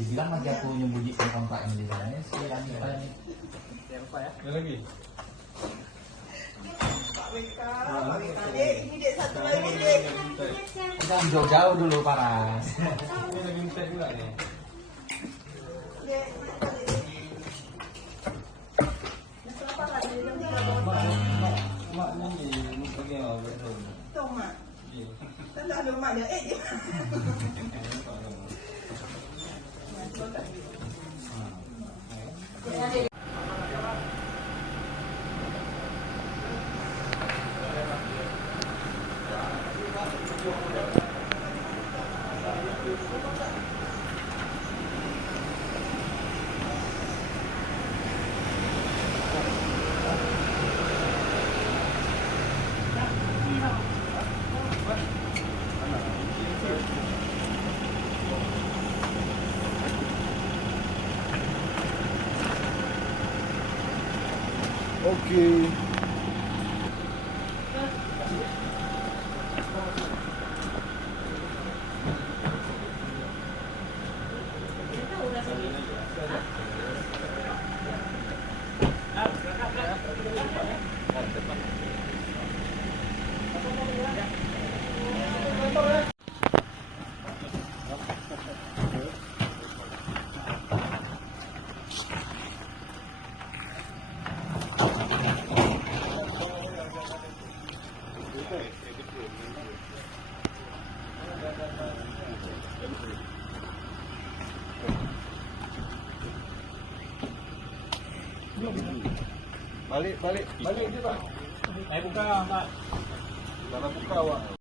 Dibilang lagi aku nyembunyikan kontrak yang di sana si Anita ini. Siapa ya? Ada lagi? Ini dek satu lagi dek. Jangan jauh-jauh dulu Paras. Ini lagi minta juga nih. Mak ni pergi awak tu. Tahu mak. Tak ada mak dia. Okey. Balik je Pak. Saya buka, Pak. Dah buka awak.